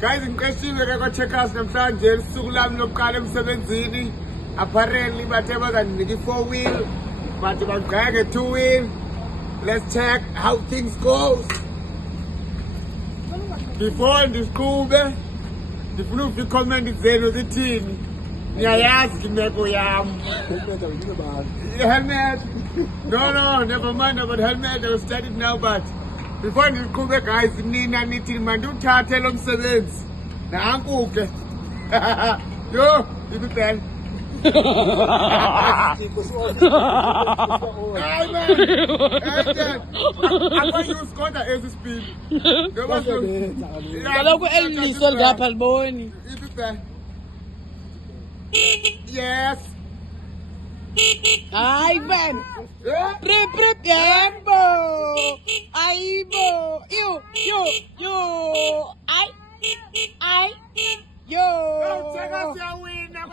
Guys, ngiqeshiwe ke kwa-checkers namhlanje lisuku lami lokuqala emsebenzini. Apparently bathe bazanginika i-4-wheel but bangigqaya nge-2-wheel. Let's check how things go. Before ndisiqhube ndifuna ukuva i-comment zenu zithini. Niyayazi imeko yami. Helmet. No, never mind about helmet. I will start it now, but before ndisiqhube guys, nina nithi mandiwuthathe lo msebenzi. Nanku-ke. Yo, ndikubhele. Hayi man. Akwa-use kodwa esi speed. Kaloku eli liso lapha liboni. Yes. Hayi man. Prip yembo. Ayibo. Yo. Ay. Yo. Check us your winner.